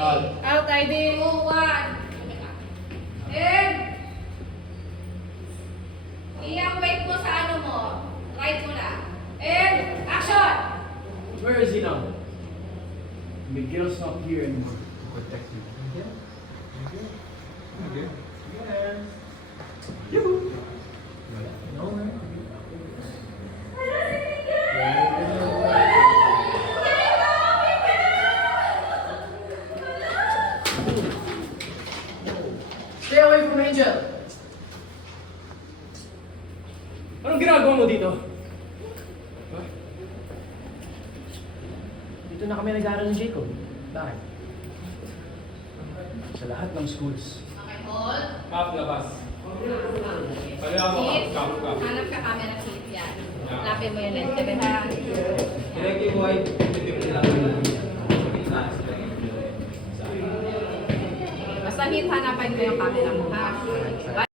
Out, ID. 2, 1. And, iyang weight mo sa ano mo. Right mo na. And, action! Where is he now? Miguel's not here anymore to protect you. Miguel? You! No, man. Stay away from Angel! Anong ginagawa mo dito? Dito na kami nag-aaral ni Jacob. Bakit? Sa lahat ng schools. Okay, hold. Map labas. Pwede ako Hit. kap. Hanap ka camera hit yan. Lapin mo yung lens. Sabi ha. Direct yung white, titip nila. Basta hit, hanapan mo yung camera mo ha.